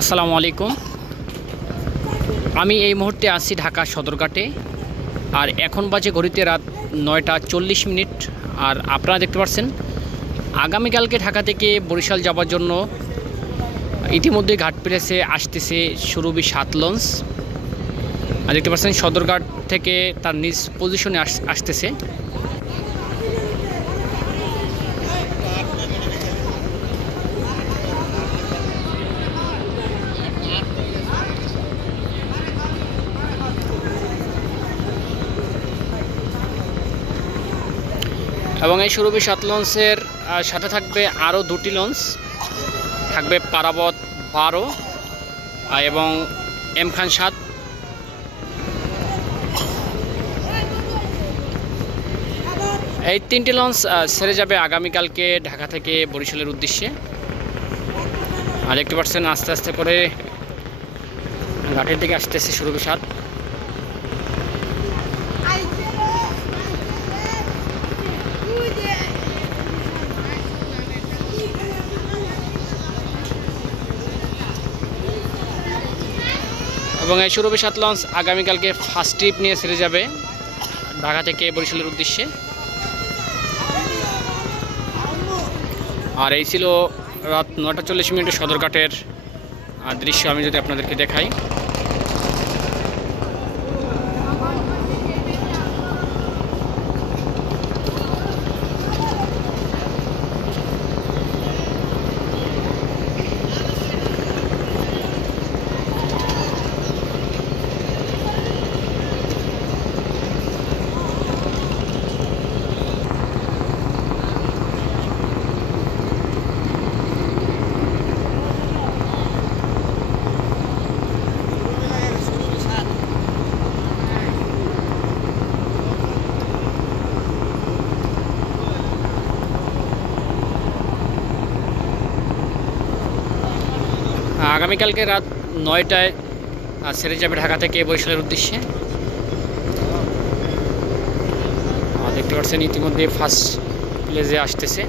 আসসালামু আলাইকুম। আমি এই মুহূর্তে আছি ঢাকা সদরঘাটে, আর এখন বাজে ঘড়িতে রাত 9টা 40 মিনিট। আর আপনারা দেখতে পাচ্ছেন আগামীকালকে ঢাকা থেকে বরিশাল যাওয়ার জন্য ইতিমধ্যে ঘাট পেরেছে আসতেছে সুরভি 7 লঞ্চ। আর দেখতে পাচ্ছেন সদরঘাট থেকে তার নিজ পজিশনে আসতেছে। এবং এই সুরভি 7 লঞ্চের সাথে থাকবে আরও 2টি লঞ্চ, থাকবে পারাবত 12 এবং এম খান 7। এই 3টি লঞ্চ ছেড়ে যাবে আগামীকালকে ঢাকা থেকে বরিশালের উদ্দেশ্যে। আর দেখতে পাচ্ছেন আস্তে আস্তে করে ঘাটের দিকে আসতেছে সুরভি 7। এবং এই সুরভি 7 লঞ্চ আগামীকালকে ফার্স্ট ট্রিপ নিয়ে ছেড়ে যাবে ঢাকা থেকে বরিশালের উদ্দেশ্যে। আর এই ছিল রাত 9টা 40 মিনিটে সদরঘাটের দৃশ্য। আমি যদি আপনাদেরকে দেখাই, আগামীকালকে রাত 9টায় ছেড়ে যাবে ঢাকা থেকে বরিশালের উদ্দেশ্যে। দেখতে পাচ্ছেন ইতিমধ্যে ফার্স্ট প্লেসে আসতেছে।